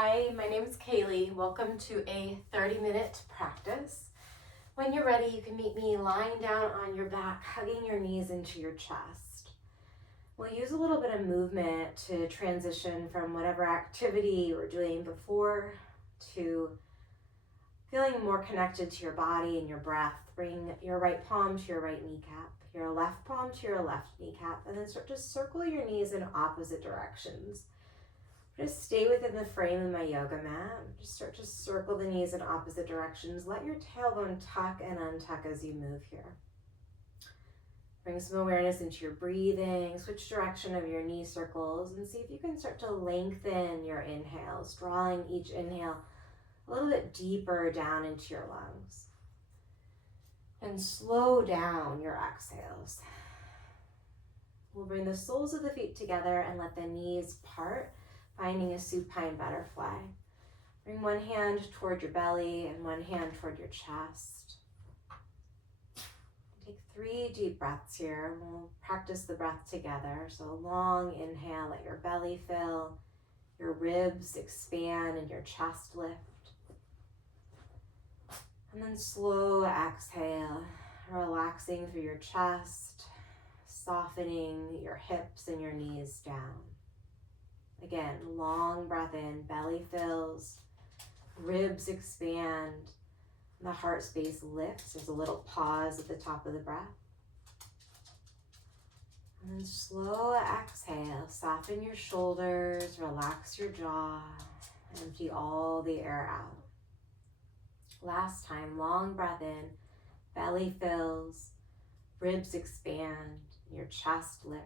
Hi, my name is Kaylee. Welcome to a 30-minute practice. When you're ready, you can meet me lying down on your back, hugging your knees into your chest. We'll use a little bit of movement to transition from whatever activity you were doing before to feeling more connected to your body and your breath. Bring your right palm to your right kneecap, your left palm to your left kneecap, and then start to circle your knees in opposite directions. Just stay within the frame of my yoga mat. Just start to circle the knees in opposite directions. Let your tailbone tuck and untuck as you move here. Bring some awareness into your breathing. Switch direction of your knee circles and see if you can start to lengthen your inhales, drawing each inhale a little bit deeper down into your lungs. And slow down your exhales. We'll bring the soles of the feet together and let the knees part, finding a supine butterfly. Bring one hand toward your belly and one hand toward your chest. Take 3 deep breaths here. We'll practice the breath together. So long inhale, let your belly fill, your ribs expand and your chest lift. And then slow exhale, relaxing through your chest, softening your hips and your knees down. Again, long breath in, belly fills, ribs expand, the heart space lifts. There's a little pause at the top of the breath. And then slow exhale, soften your shoulders, relax your jaw, empty all the air out. Last time, long breath in, belly fills, ribs expand, your chest lifts.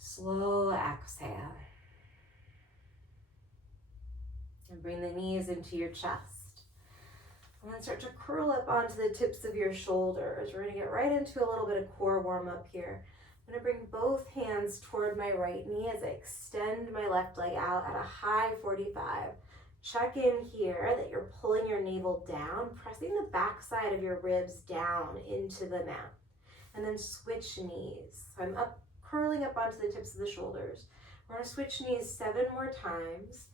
Slow exhale. And bring the knees into your chest. And then start to curl up onto the tips of your shoulders. We're going to get right into a little bit of core warm up here. I'm going to bring both hands toward my right knee as I extend my left leg out at a high 45. Check in here that you're pulling your navel down, pressing the backside of your ribs down into the mat. And then switch knees. So I'm curling up onto the tips of the shoulders. We're going to switch knees 7 more times.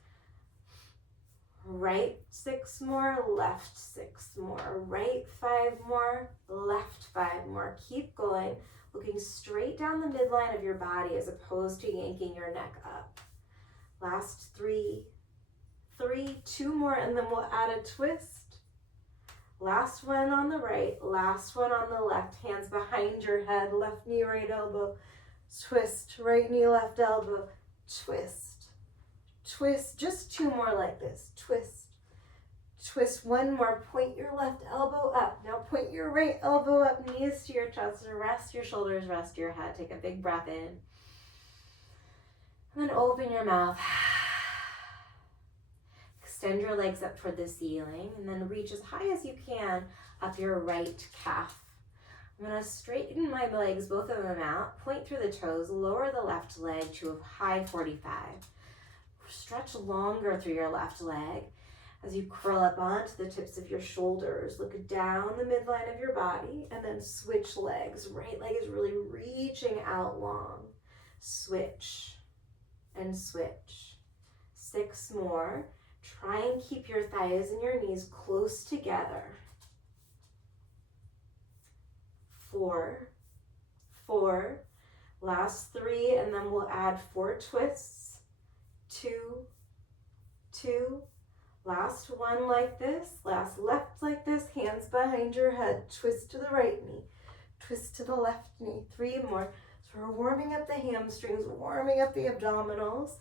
Right 6 more, left 6 more. Right 5 more, left 5 more. Keep going, looking straight down the midline of your body as opposed to yanking your neck up. Last 3, 2 more, and then we'll add a twist. Last one on the right, last one on the left. Hands behind your head, left knee, right elbow. Twist, right knee, left elbow, twist, twist, just 2 more like this, twist, twist, 1 more, point your left elbow up, now point your right elbow up, knees to your chest, rest your shoulders, rest your head, take a big breath in, and then open your mouth, extend your legs up toward the ceiling, and then reach as high as you can up your right calf. I'm going to straighten my legs, both of them out, point through the toes, lower the left leg to a high 45. Stretch longer through your left leg as you curl up onto the tips of your shoulders. Look down the midline of your body and then switch legs. Right leg is really reaching out long. Switch and switch. 6 more. Try and keep your thighs and your knees close together. 4, last 3, and then we'll add 4 twists, 2, last 1 like this, last left like this, hands behind your head, twist to the right knee, twist to the left knee, 3 more. So we're warming up the hamstrings, warming up the abdominals,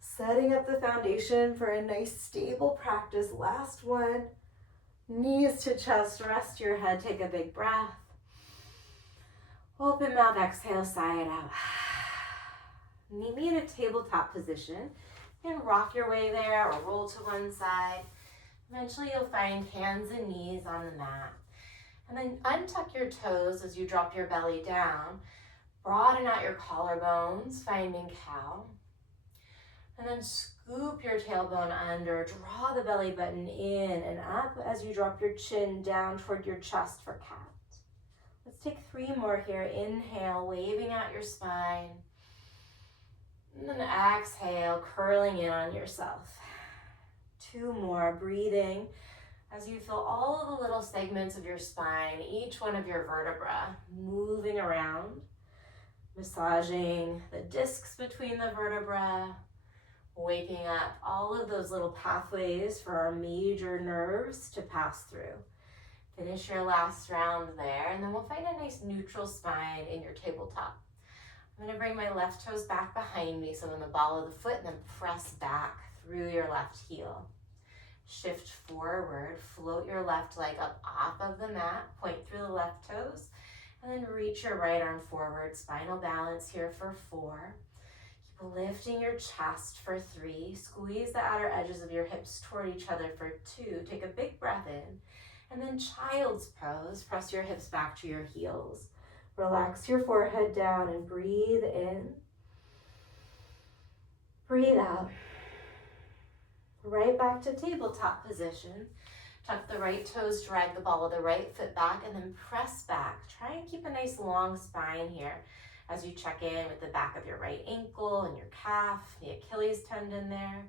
setting up the foundation for a nice stable practice. Last 1, knees to chest, rest your head, take a big breath. Open mouth, exhale, sigh it out. Meet me in a tabletop position. You can rock your way there or roll to one side. Eventually you'll find hands and knees on the mat. And then untuck your toes as you drop your belly down. Broaden out your collarbones, finding cow. And then scoop your tailbone under. Draw the belly button in and up as you drop your chin down toward your chest for cat. Let's take 3 more here. Inhale, waving out your spine. And then exhale, curling in on yourself. 2 more, breathing as you feel all of the little segments of your spine, each one of your vertebra moving around, massaging the discs between the vertebra, waking up all of those little pathways for our major nerves to pass through. Finish your last round there, and then we'll find a nice neutral spine in your tabletop. I'm gonna bring my left toes back behind me, so in the ball of the foot, and then press back through your left heel. Shift forward, float your left leg up off of the mat, point through the left toes, and then reach your right arm forward, spinal balance here for 4. Keep lifting your chest for 3. Squeeze the outer edges of your hips toward each other for 2. Take a big breath in, and then child's pose. Press your hips back to your heels. Relax your forehead down and breathe in. Breathe out. Right back to tabletop position. Tuck the right toes, drag the ball of the right foot back, and then press back. Try and keep a nice long spine here as you check in with the back of your right ankle and your calf, the Achilles tendon there.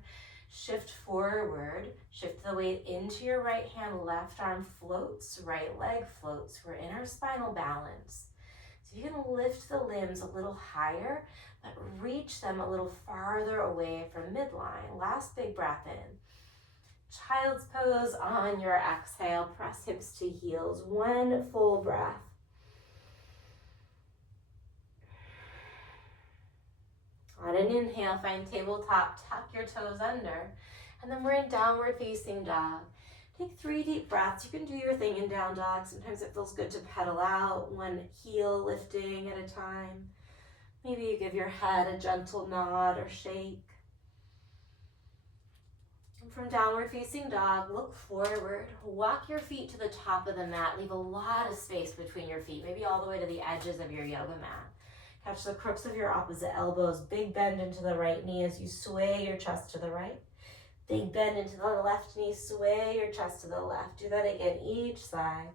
Shift forward, shift the weight into your right hand, left arm floats, right leg floats. We're in our spinal balance. So you can lift the limbs a little higher, but reach them a little farther away from midline. Last big breath in. Child's pose on your exhale. Press hips to heels. 1 full breath. On an inhale, find tabletop, tuck your toes under, and then we're in downward facing dog. Take 3 deep breaths. You can do your thing in down dog. Sometimes it feels good to pedal out, 1 heel lifting at a time. Maybe you give your head a gentle nod or shake. And from downward facing dog, look forward. Walk your feet to the top of the mat. Leave a lot of space between your feet, maybe all the way to the edges of your yoga mat. Catch the crooks of your opposite elbows. Big bend into the right knee as you sway your chest to the right. Big bend into the left knee, sway your chest to the left. Do that again, each side.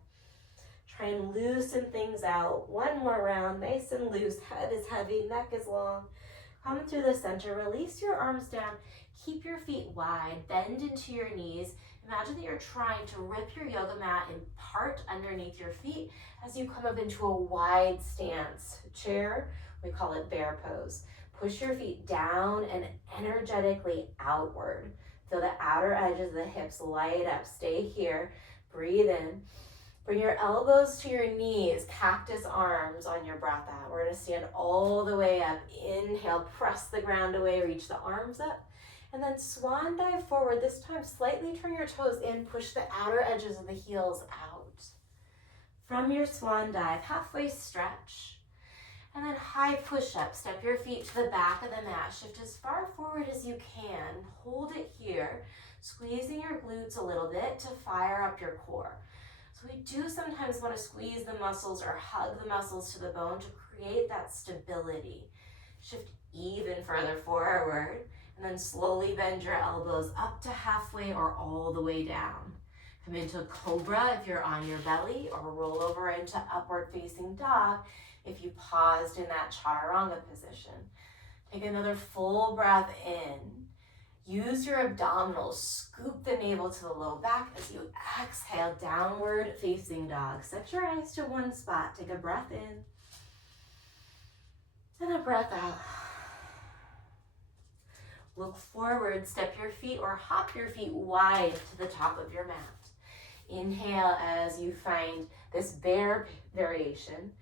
Try and loosen things out. 1 more round, nice and loose. Head is heavy, neck is long. Come through the center, release your arms down. Keep your feet wide, bend into your knees. Imagine that you're trying to rip your yoga mat in part underneath your feet as you come up into a wide stance. Chair, we call it bear pose. Push your feet down and energetically outward. Feel the outer edges of the hips light up. Stay here. Breathe in. Bring your elbows to your knees. Cactus arms on your breath out. We're going to stand all the way up. Inhale, press the ground away, reach the arms up. And then swan dive forward. This time, slightly turn your toes in. Push the outer edges of the heels out. From your swan dive, halfway stretch. And then high push-up. Step your feet to the back of the mat. Shift as far forward as you can. Hold it here, squeezing your glutes a little bit to fire up your core. So we do sometimes want to squeeze the muscles or hug the muscles to the bone to create that stability. Shift even further forward, and then slowly bend your elbows up to halfway or all the way down. Come into cobra if you're on your belly, or roll over into upward facing dog if you paused in that chaturanga position. Take another full breath in. Use your abdominals, scoop the navel to the low back as you exhale, downward facing dog. Set your eyes to one spot. Take a breath in and a breath out. Look forward, step your feet or hop your feet wide to the top of your mat. Inhale as you find this bear variation.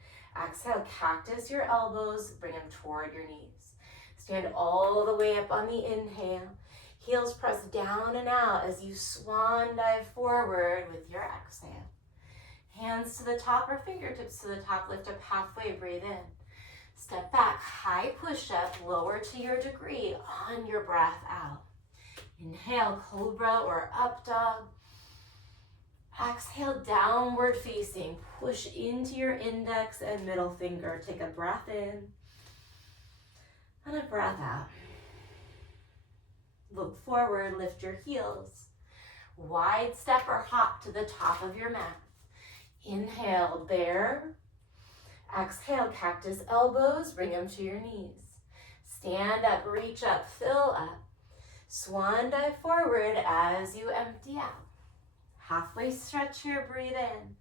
Exhale, cactus your elbows, bring them toward your knees. Stand all the way up on the inhale. Heels press down and out as you swan dive forward with your exhale. Hands to the top or fingertips to the top, lift up halfway, breathe in. Step back, high push-up, lower to your degree on your breath out. Inhale, cobra or up dog. Exhale, downward facing. Push into your index and middle finger. Take a breath in and a breath out. Look forward, lift your heels. Wide step or hop to the top of your mat. Inhale, bear. Exhale, cactus elbows, bring them to your knees. stand up, reach up, fill up. Swan dive forward as you empty out. Halfway stretch here, breathe in.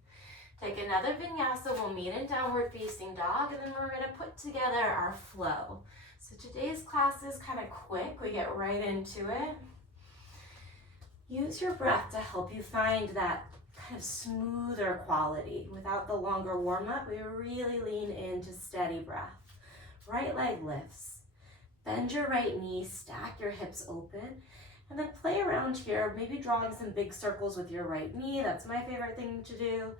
Take another vinyasa, we'll meet in downward facing dog, and then we're gonna put together our flow. So today's class is kind of quick, we get right into it. Use your breath to help you find that kind of smoother quality. Without the longer warm up, we really lean into steady breath. Right leg lifts. Bend your right knee, stack your hips open, and then play around here, maybe drawing some big circles with your right knee. That's my favorite thing to do.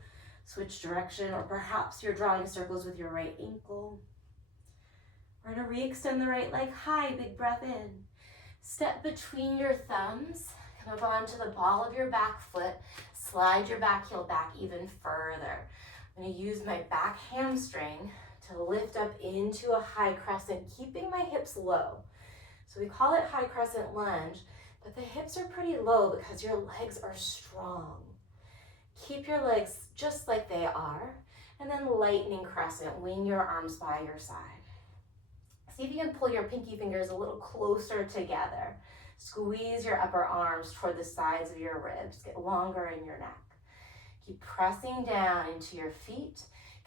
Switch direction, or perhaps you're drawing circles with your right ankle. We're gonna re-extend the right leg high, big breath in. Step between your thumbs, come up onto the ball of your back foot, slide your back heel back even further. I'm gonna use my back hamstring to lift up into a high crescent, keeping my hips low. So we call it high crescent lunge, but the hips are pretty low because your legs are strong. Keep your legs just like they are, and then lightning crescent, wing your arms by your side. See if you can pull your pinky fingers a little closer together. Squeeze your upper arms toward the sides of your ribs, get longer in your neck. Keep pressing down into your feet.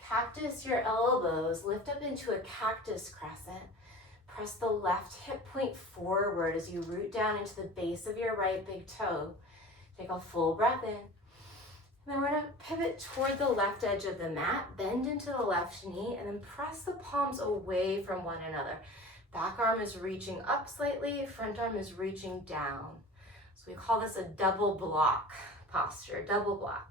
Cactus your elbows, lift up into a cactus crescent. Press the left hip point forward as you root down into the base of your right big toe. Take a full breath in. And then we're gonna pivot toward the left edge of the mat, bend into the left knee, and then press the palms away from one another. Back arm is reaching up slightly, front arm is reaching down. So we call this a double block posture, double block.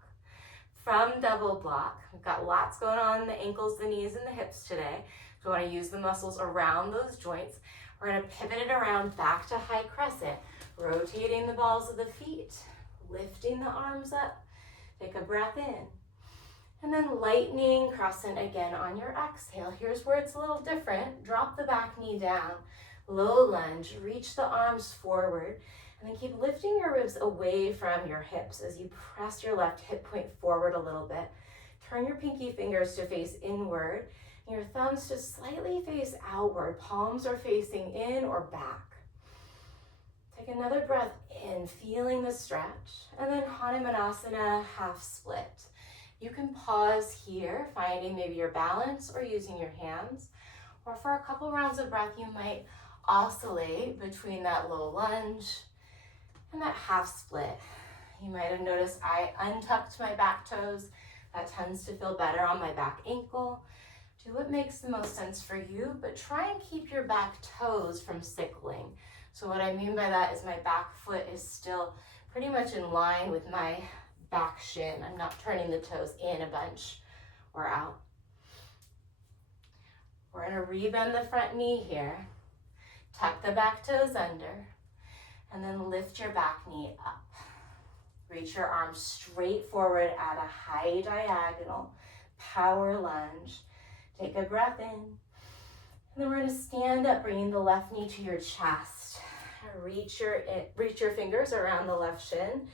From double block, we've got lots going on in the ankles, the knees, and the hips today. So we wanna use the muscles around those joints. We're gonna pivot it around back to high crescent, rotating the balls of the feet, lifting the arms up. Take a breath in. And then lightning crescent again on your exhale. Here's where it's a little different. Drop the back knee down. Low lunge, reach the arms forward, and then keep lifting your ribs away from your hips as you press your left hip point forward a little bit. Turn your pinky fingers to face inward, and your thumbs to slightly face outward. Palms are facing in or back. Take another breath in, feeling the stretch, and then Hanumanasana, half split. You can pause here, finding maybe your balance or using your hands, or for a couple rounds of breath, you might oscillate between that low lunge and that half split. You might have noticed I untucked my back toes. That tends to feel better on my back ankle. Do what makes the most sense for you, but try and keep your back toes from sickling. So what I mean by that is my back foot is still pretty much in line with my back shin. I'm not turning the toes in a bunch or out. We're gonna rebend the front knee here. Tuck the back toes under, and then lift your back knee up. Reach your arms straight forward at a high diagonal, power lunge. Take a breath in. And then we're gonna stand up, bringing the left knee to your chest. Reach your fingers around the left shin,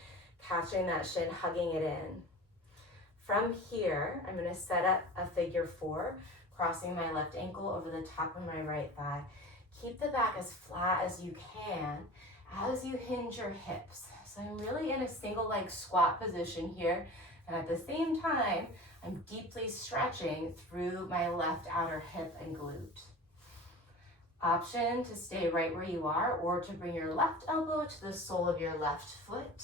catching that shin, hugging it in. From here, I'm gonna set up a figure 4, crossing my left ankle over the top of my right thigh. Keep the back as flat as you can as you hinge your hips. So I'm really in a single leg squat position here, and at the same time, I'm deeply stretching through my left outer hip and glute. Option to stay right where you are, or to bring your left elbow to the sole of your left foot,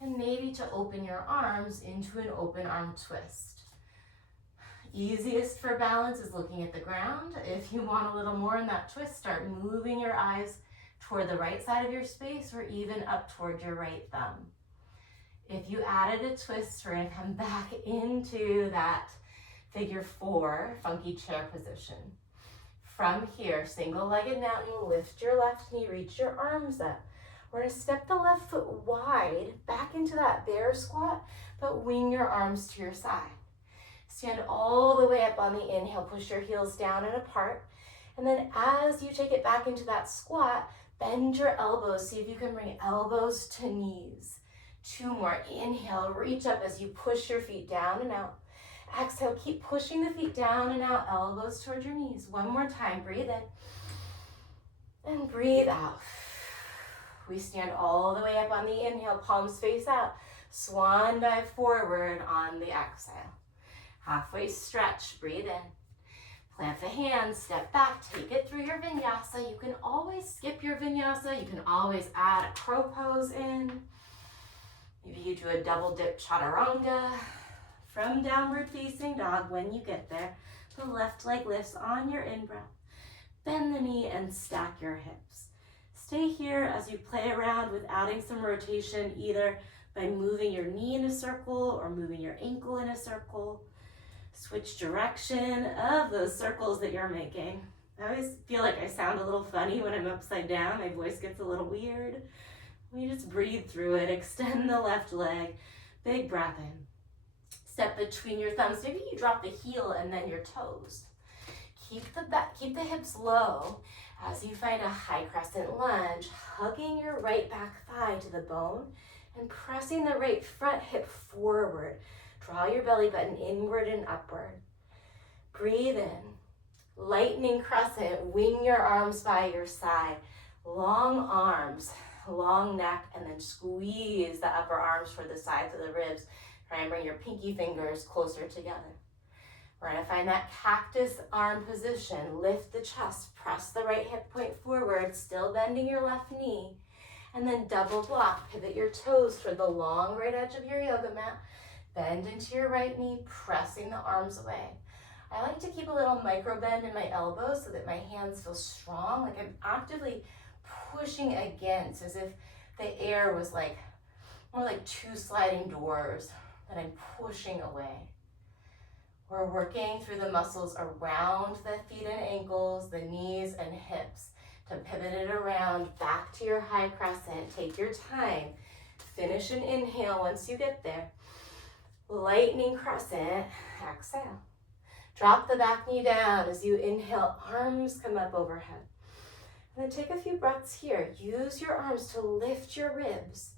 and maybe to open your arms into an open arm twist. Easiest for balance is looking at the ground. If you want a little more in that twist, start moving your eyes toward the right side of your space, or even up toward your right thumb. If you added a twist, we're gonna come back into that figure 4, funky chair position. From here, single-legged mountain, lift your left knee, reach your arms up. We're gonna step the left foot wide back into that bear squat, but wing your arms to your side. Stand all the way up on the inhale, push your heels down and apart. And then as you take it back into that squat, bend your elbows. See if you can bring elbows to knees. 2 more, inhale, reach up as you push your feet down and out. Exhale, keep pushing the feet down and out, elbows toward your knees. 1 more time, breathe in. And breathe out. We stand all the way up on the inhale, palms face out. Swan dive forward on the exhale. Halfway stretch, breathe in. Plant the hands, step back, take it through your vinyasa. You can always skip your vinyasa. You can always add a crow pose in. Maybe you do a double dip chaturanga. From downward facing dog, when you get there, the left leg lifts on your in-breath. Bend the knee and stack your hips. Stay here as you play around with adding some rotation, either by moving your knee in a circle or moving your ankle in a circle. Switch direction of those circles that you're making. I always feel like I sound a little funny when I'm upside down. My voice gets a little weird. We just breathe through it. Extend the left leg. Big breath in. Step between your thumbs. Maybe you drop the heel and then your toes. Keep the hips low as you find a high crescent lunge, hugging your right back thigh to the bone and pressing the right front hip forward. Draw your belly button inward and upward. Breathe in. Lightning crescent, wing your arms by your side. Long arms, long neck, and then squeeze the upper arms for the sides of the ribs. Try and bring your pinky fingers closer together. We're gonna find that cactus arm position. Lift the chest, press the right hip point forward, still bending your left knee. And then double block, pivot your toes toward the long right edge of your yoga mat. Bend into your right knee, pressing the arms away. I like to keep a little micro bend in my elbows so that my hands feel strong, like I'm actively pushing against, as if the air was like more like two sliding doors that I'm pushing away. We're working through the muscles around the feet and ankles, the knees and hips, to pivot it around back to your high crescent. Take your time. Finish an inhale once you get there. Lightning crescent, exhale. Drop the back knee down as you inhale, arms come up overhead. And then take a few breaths here. Use your arms to lift your ribs,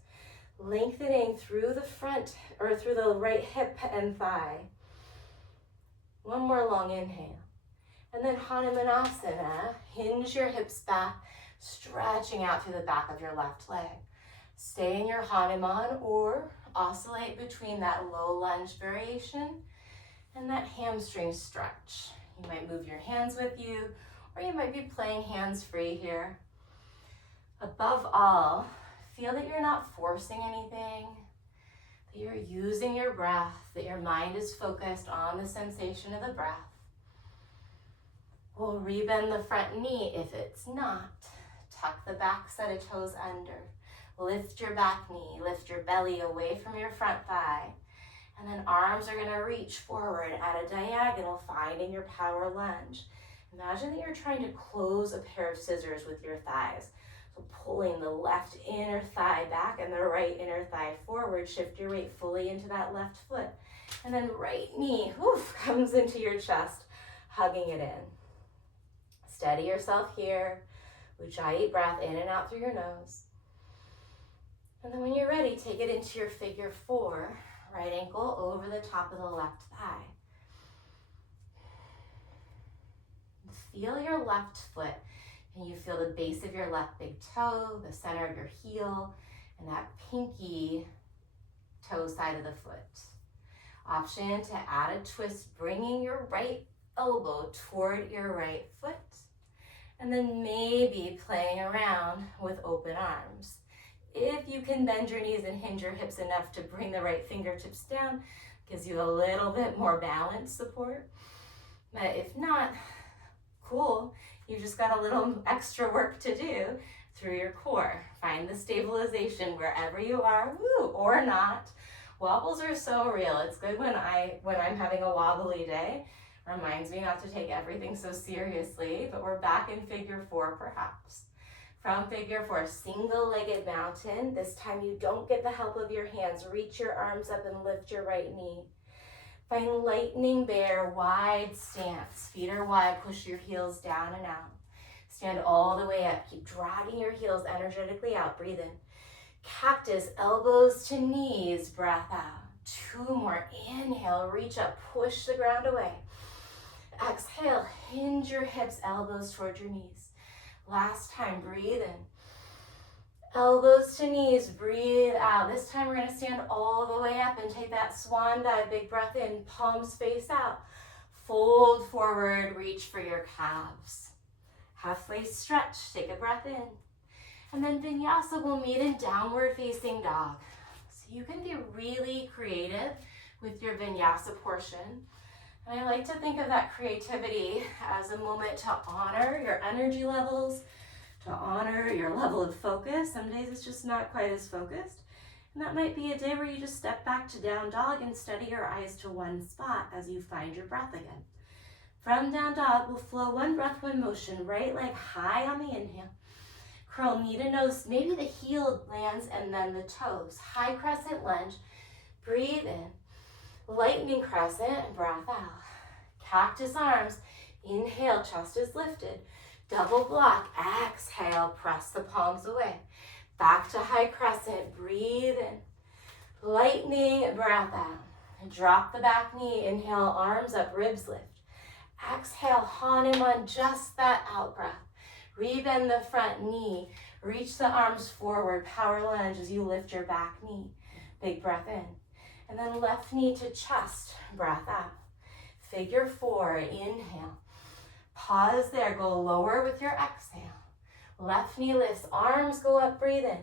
lengthening through the front or through the right hip and thigh. One more long inhale. And then Hanumanasana, hinge your hips back, stretching out through the back of your left leg. Stay in your Hanuman or oscillate between that low lunge variation and that hamstring stretch. You might move your hands with you, or you might be playing hands-free here. Above all, feel that you're not forcing anything, that you're using your breath, that your mind is focused on the sensation of the breath. We'll rebend the front knee if it's not. Tuck the back set of toes under. Lift your back knee, lift your belly away from your front thigh. And then arms are gonna reach forward at a diagonal, finding your power lunge. Imagine that you're trying to close a pair of scissors with your thighs. So pulling the left inner thigh back and the right inner thigh forward. Shift your weight fully into that left foot. And then right knee, comes into your chest, hugging it in. Steady yourself here. Ujjayi breath in and out through your nose. And then when you're ready, take it into your figure four. Right ankle over the top of the left thigh. Feel your left foot, and you feel the base of your left big toe, the center of your heel, and that pinky toe side of the foot. Option to add a twist, bringing your right elbow toward your right foot, and then maybe playing around with open arms. If you can bend your knees and hinge your hips enough to bring the right fingertips down, gives you a little bit more balance support. But if not, cool. You just got a little extra work to do through your core. Find the stabilization wherever you are, or not. Wobbles are so real. It's good when I'm having a wobbly day. Reminds me not to take everything so seriously, but we're back in figure four perhaps. From figure four, single-legged mountain. This time you don't get the help of your hands. Reach your arms up and lift your right knee. Find lightning bear, wide stance. Feet are wide, push your heels down and out. Stand all the way up. Keep dragging your heels energetically out. Breathe in. Cactus, elbows to knees, breath out. Two more. Inhale, reach up, push the ground away. Exhale, hinge your hips, elbows toward your knees. Last time, breathe in. Elbows to knees, breathe out. This time we're gonna stand all the way up and take that swan dive. Big breath in, palms face out. Fold forward, reach for your calves. Halfway stretch, take a breath in. And then vinyasa will meet in downward facing dog. So you can be really creative with your vinyasa portion. And I like to think of that creativity as a moment to honor your energy levels, to honor your level of focus. Some days it's just not quite as focused. And that might be a day where you just step back to down dog and steady your eyes to one spot as you find your breath again. From down dog, we'll flow one breath, one motion. Right leg high on the inhale. Curl knee to nose. Maybe the heel lands and then the toes. High crescent lunge. Breathe in. Lightning crescent, breath out. Cactus arms. Inhale, chest is lifted. Double block, exhale, press the palms away. Back to high crescent, breathe in. Lightning, breath out. Drop the back knee, inhale, arms up, ribs lift. Exhale, Hanuman, just that out breath. Rebend the front knee, reach the arms forward, power lunge as you lift your back knee. Big breath in. And then left knee to chest, breath out. Figure four, inhale. Pause there, go lower with your exhale. Left knee lifts, arms go up, breathe in.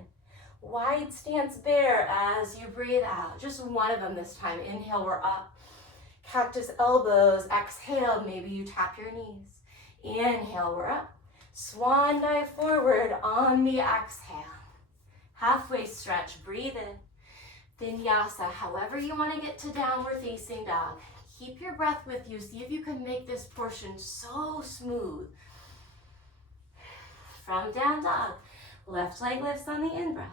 Wide stance bear as you breathe out. Just one of them this time. Inhale, we're up. Cactus elbows, exhale, maybe you tap your knees. Inhale, we're up. Swan dive forward on the exhale. Halfway stretch, breathe in. Vinyasa, however you want to get to downward facing dog. Keep your breath with you. See if you can make this portion so smooth. From down dog, left leg lifts on the in-breath.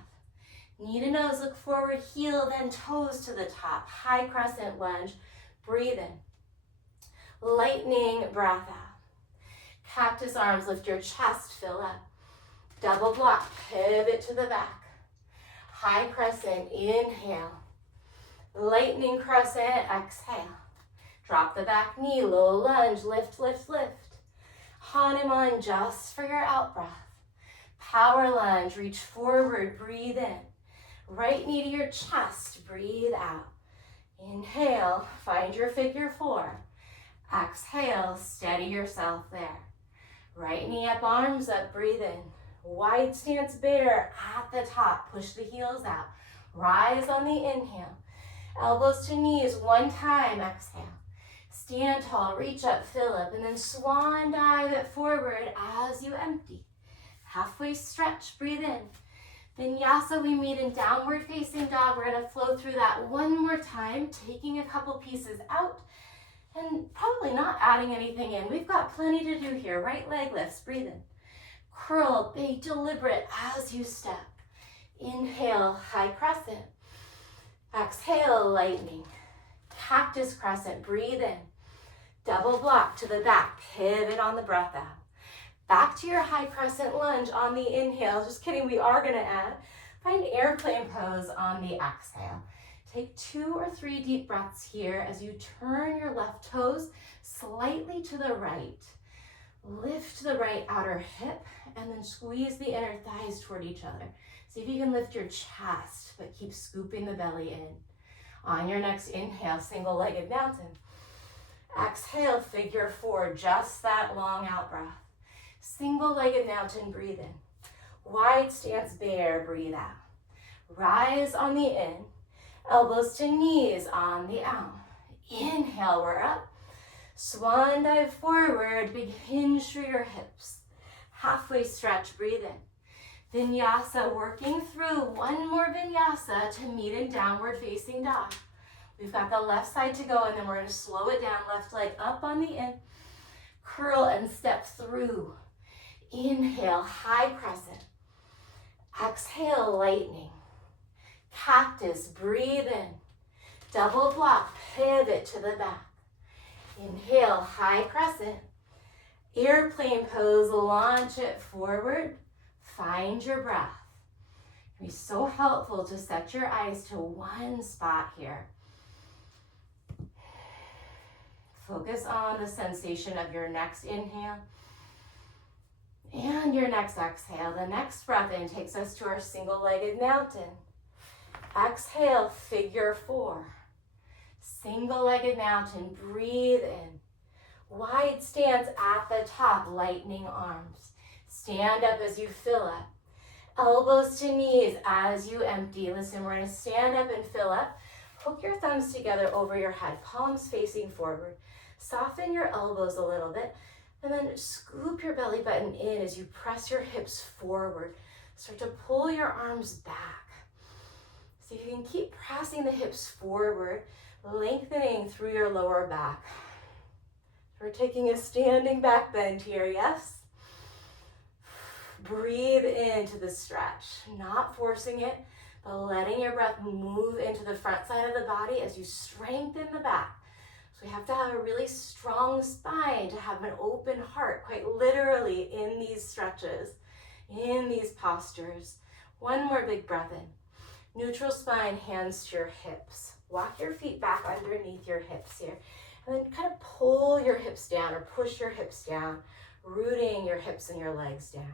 Knee to nose, look forward, heel, then toes to the top. High crescent lunge, breathe in. Lightning breath out. Cactus arms, lift your chest, fill up. Double block, pivot to the back. High crescent, inhale. Lightning crescent, exhale. Drop the back knee, low lunge, lift, lift, lift. Hanuman, just for your out breath. Power lunge, reach forward, breathe in. Right knee to your chest, breathe out. Inhale, find your figure four. Exhale, steady yourself there. Right knee up, arms up, breathe in. Wide stance bear at the top, push the heels out. Rise on the inhale. Elbows to knees, one time, exhale. Stand tall, reach up, fill up, and then swan dive it forward as you empty. Halfway stretch, breathe in. Vinyasa, we meet in downward facing dog. We're gonna flow through that one more time, taking a couple pieces out and probably not adding anything in. We've got plenty to do here. Right leg lifts, breathe in. Curl, be deliberate as you step. Inhale, high crescent. Exhale, lightning. Cactus crescent, breathe in. Double block to the back, pivot on the breath out. Back to your high crescent lunge on the inhale. Just kidding, we are gonna add. Find airplane pose on the exhale. Take 2 or 3 deep breaths here as you turn your left toes slightly to the right. Lift the right outer hip and then squeeze the inner thighs toward each other. See if you can lift your chest, but keep scooping the belly in. On your next inhale, single-legged mountain. Exhale, figure four, just that long out breath. Single-legged mountain, breathe in. Wide stance bear, breathe out. Rise on the in. Elbows to knees on the out. Inhale, we're up. Swan dive forward, big hinge through your hips. Halfway stretch, breathe in. Vinyasa, working through one more vinyasa to meet in downward facing dog. We've got the left side to go and then we're gonna slow it down. Left leg up on the in. Curl and step through. Inhale, high crescent. Exhale, lightning. Cactus, breathe in. Double block, pivot to the back. Inhale, high crescent. Airplane pose, launch it forward. Find your breath. It can be so helpful to set your eyes to one spot here. Focus on the sensation of your next inhale And your next exhale, the next breath in takes us to our single-legged mountain. Exhale, figure 4. Single-legged mountain, breathe in. Wide stance at the top, lightening arms. Stand up as you fill up. Elbows to knees as you empty. Listen, we're gonna stand up and fill up. Hook your thumbs together over your head, palms facing forward. Soften your elbows a little bit, and then scoop your belly button in as you press your hips forward. Start to pull your arms back. So you can keep pressing the hips forward, lengthening through your lower back. We're taking a standing back bend here, yes? Breathe into the stretch, not forcing it, but letting your breath move into the front side of the body as you strengthen the back. So we have to have a really strong spine to have an open heart, quite literally, in these stretches, in these postures. One more big breath in. Neutral spine, hands to your hips. Walk your feet back underneath your hips here. And then kind of pull your hips down or push your hips down, rooting your hips and your legs down.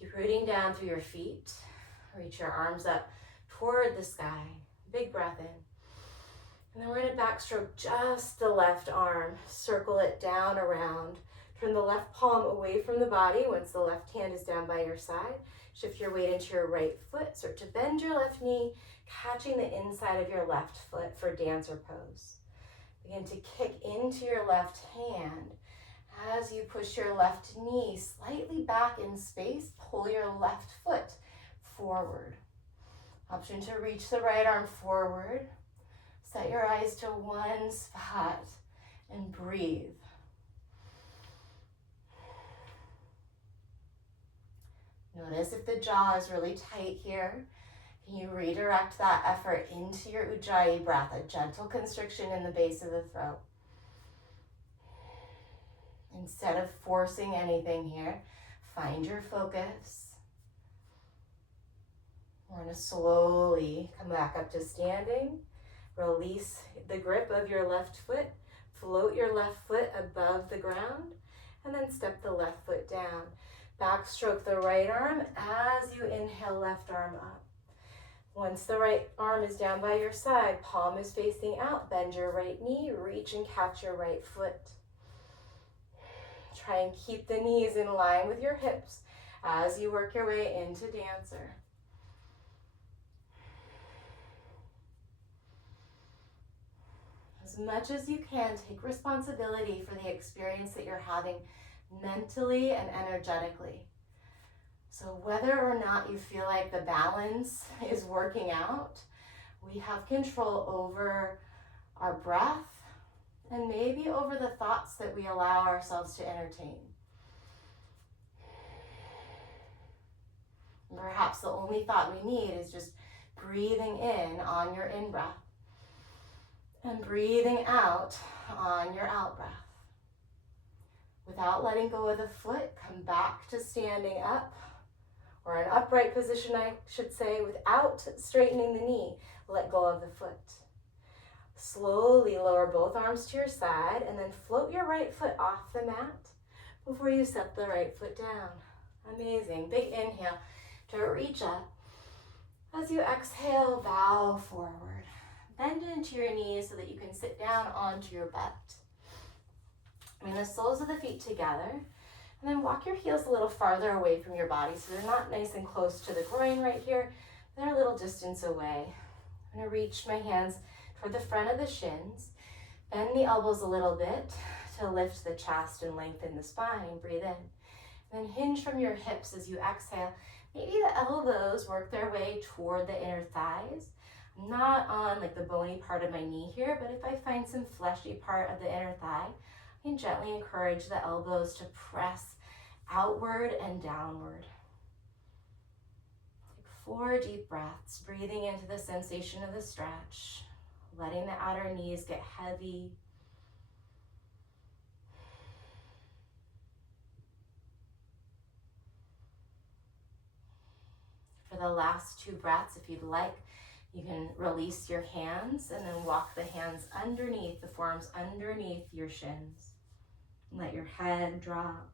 Keep rooting down through your feet. Reach your arms up toward the sky. Big breath in. And then we're going to backstroke just the left arm. Circle it down around. Turn the left palm away from the body once the left hand is down by your side. Shift your weight into your right foot. Start to bend your left knee, catching the inside of your left foot for dancer pose. Begin to kick into your left hand. As you push your left knee slightly back in space, pull your left foot forward. Option to reach the right arm forward. Set your eyes to one spot and breathe. Notice if the jaw is really tight here. Can you redirect that effort into your Ujjayi breath, a gentle constriction in the base of the throat? Instead of forcing anything here, find your focus. We're going to slowly come back up to standing. Release the grip of your left foot. Float your left foot above the ground. And then step the left foot down. Backstroke the right arm as you inhale, left arm up. Once the right arm is down by your side, palm is facing out, bend your right knee, reach and catch your right foot. Try and keep the knees in line with your hips as you work your way into dancer. As much as you can, take responsibility for the experience that you're having mentally and energetically. So whether or not you feel like the balance is working out, we have control over our breath and maybe over the thoughts that we allow ourselves to entertain. And perhaps the only thought we need is just breathing in on your in-breath and breathing out on your out-breath. Without letting go of the foot, come back to standing up, or an upright position, I should say, without straightening the knee. Let go of the foot. Slowly lower both arms to your side and then float your right foot off the mat before you set the right foot down. Amazing. Big inhale to reach up. As you exhale, bow forward. Bend into your knees so that you can sit down onto your butt. Bring the soles of the feet together, and then walk your heels a little farther away from your body so they're not nice and close to the groin right here. They're a little distance away. I'm going to reach my hands toward the front of the shins. Bend the elbows a little bit to lift the chest and lengthen the spine. Breathe in. Then hinge from your hips as you exhale. Maybe the elbows work their way toward the inner thighs. I'm not on like the bony part of my knee here, but if I find some fleshy part of the inner thigh, I can gently encourage the elbows to press outward and downward. Take 4 deep breaths, breathing into the sensation of the stretch, letting the outer knees get heavy. For the last 2 breaths, if you'd like, you can release your hands and then walk the hands underneath, the forearms underneath your shins. Let your head drop.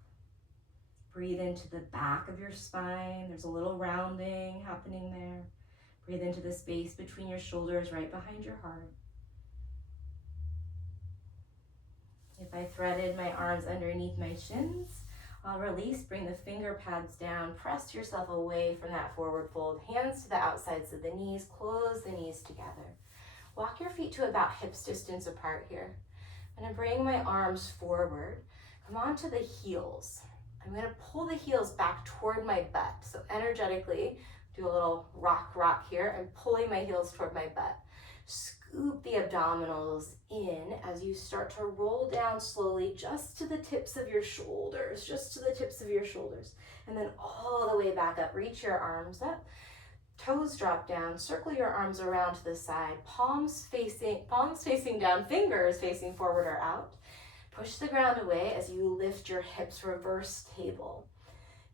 Breathe into the back of your spine. There's a little rounding happening there. Breathe into the space between your shoulders, right behind your heart. If I threaded my arms underneath my shins, I'll release, bring the finger pads down, press yourself away from that forward fold, hands to the outsides of the knees, close the knees together. Walk your feet to about hips distance apart here. I'm gonna bring my arms forward, come onto the heels. I'm gonna pull the heels back toward my butt. So energetically, do a little rock here. I'm pulling my heels toward my butt. Scoop the abdominals in as you start to roll down slowly just to the tips of your shoulders, And then all the way back up, reach your arms up, toes drop down, circle your arms around to the side, palms facing down, fingers facing forward or out. Push the ground away as you lift your hips, reverse table.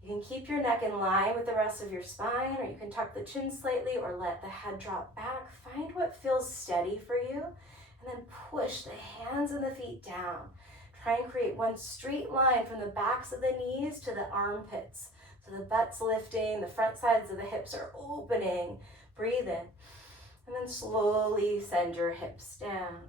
You can keep your neck in line with the rest of your spine, or you can tuck the chin slightly or let the head drop back. Find what feels steady for you, and then push the hands and the feet down. Try and create one straight line from the backs of the knees to the armpits. So the butt's lifting, the front sides of the hips are opening. Breathe in, and then slowly send your hips down.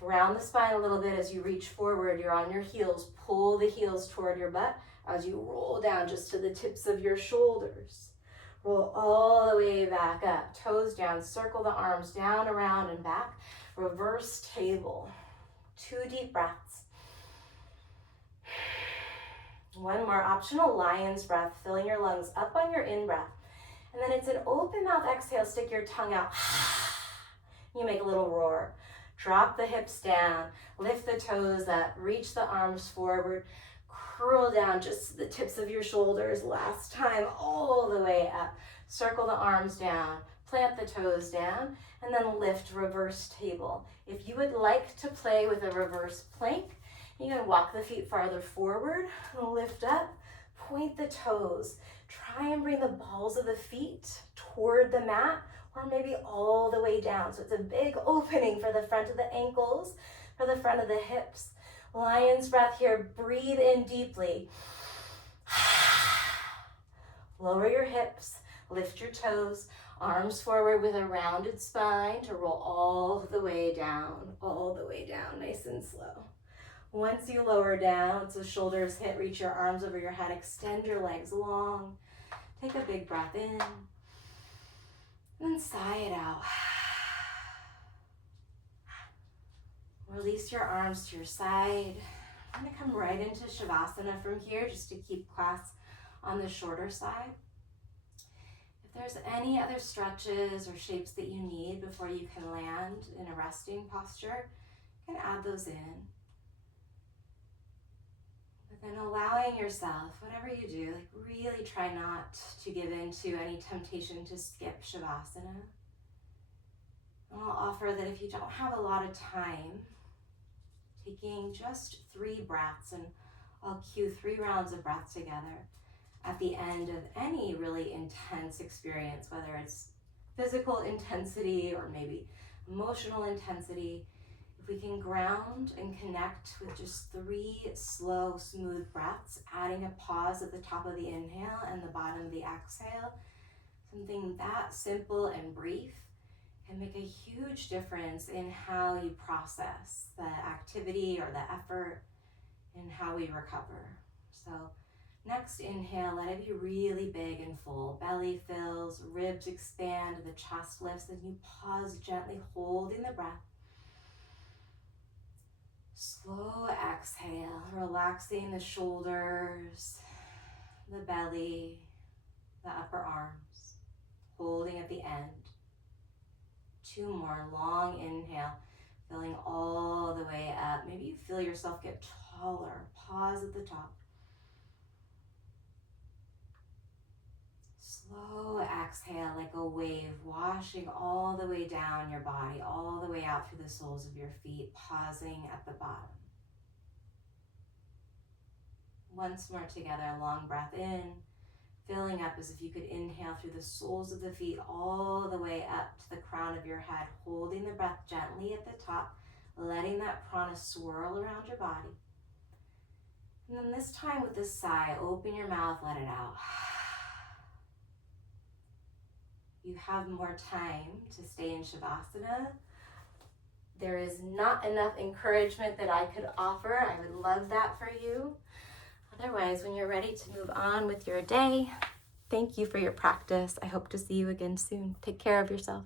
Round the spine a little bit as you reach forward. You're on your heels. Pull the heels toward your butt as you roll down just to the tips of your shoulders. Roll all the way back up, toes down, circle the arms down, around, and back. Reverse table. 2 deep breaths. One more optional lion's breath, filling your lungs up on your in-breath. And then it's an open mouth exhale, stick your tongue out. You make a little roar. Drop the hips down, lift the toes up, reach the arms forward, curl down just to the tips of your shoulders. Last time, all the way up. Circle the arms down, plant the toes down, and then lift reverse table. If you would like to play with a reverse plank, you can walk the feet farther forward, lift up, point the toes. Try and bring the balls of the feet toward the mat, or maybe all the way down. So it's a big opening for the front of the ankles, for the front of the hips. Lion's breath here, breathe in deeply. Lower your hips, lift your toes, arms forward with a rounded spine to roll all the way down, nice and slow. Once you lower down, so shoulders hit, reach your arms over your head, extend your legs long. Take a big breath in, and then sigh it out. Release your arms to your side. I'm gonna come right into Shavasana from here, just to keep class on the shorter side. If there's any other stretches or shapes that you need before you can land in a resting posture, you can add those in. But then allowing yourself, whatever you do, really try not to give in to any temptation to skip Shavasana. And I'll offer that if you don't have a lot of time, taking just 3 breaths, and I'll cue 3 rounds of breath together at the end of any really intense experience, whether it's physical intensity or maybe emotional intensity. If we can ground and connect with just 3 slow, smooth breaths, adding a pause at the top of the inhale and the bottom of the exhale, something that simple and brief can make a huge difference in how you process the activity or the effort and how we recover. So next inhale, let it be really big and full. Belly fills, ribs expand, the chest lifts, and you pause gently, holding the breath. Slow exhale, relaxing the shoulders, the belly, the upper arms, holding at the end. 2 more, long inhale, filling all the way up. Maybe you feel yourself get taller. Pause at the top. Slow exhale like a wave, washing all the way down your body, all the way out through the soles of your feet, pausing at the bottom. Once more together, long breath in, filling up as if you could inhale through the soles of the feet all the way up to the crown of your head, holding the breath gently at the top, letting that prana swirl around your body. And then this time with this sigh, open your mouth, let it out. You have more time to stay in Shavasana. There is not enough encouragement that I could offer. I would love that for you. Otherwise, when you're ready to move on with your day, thank you for your practice. I hope to see you again soon. Take care of yourself.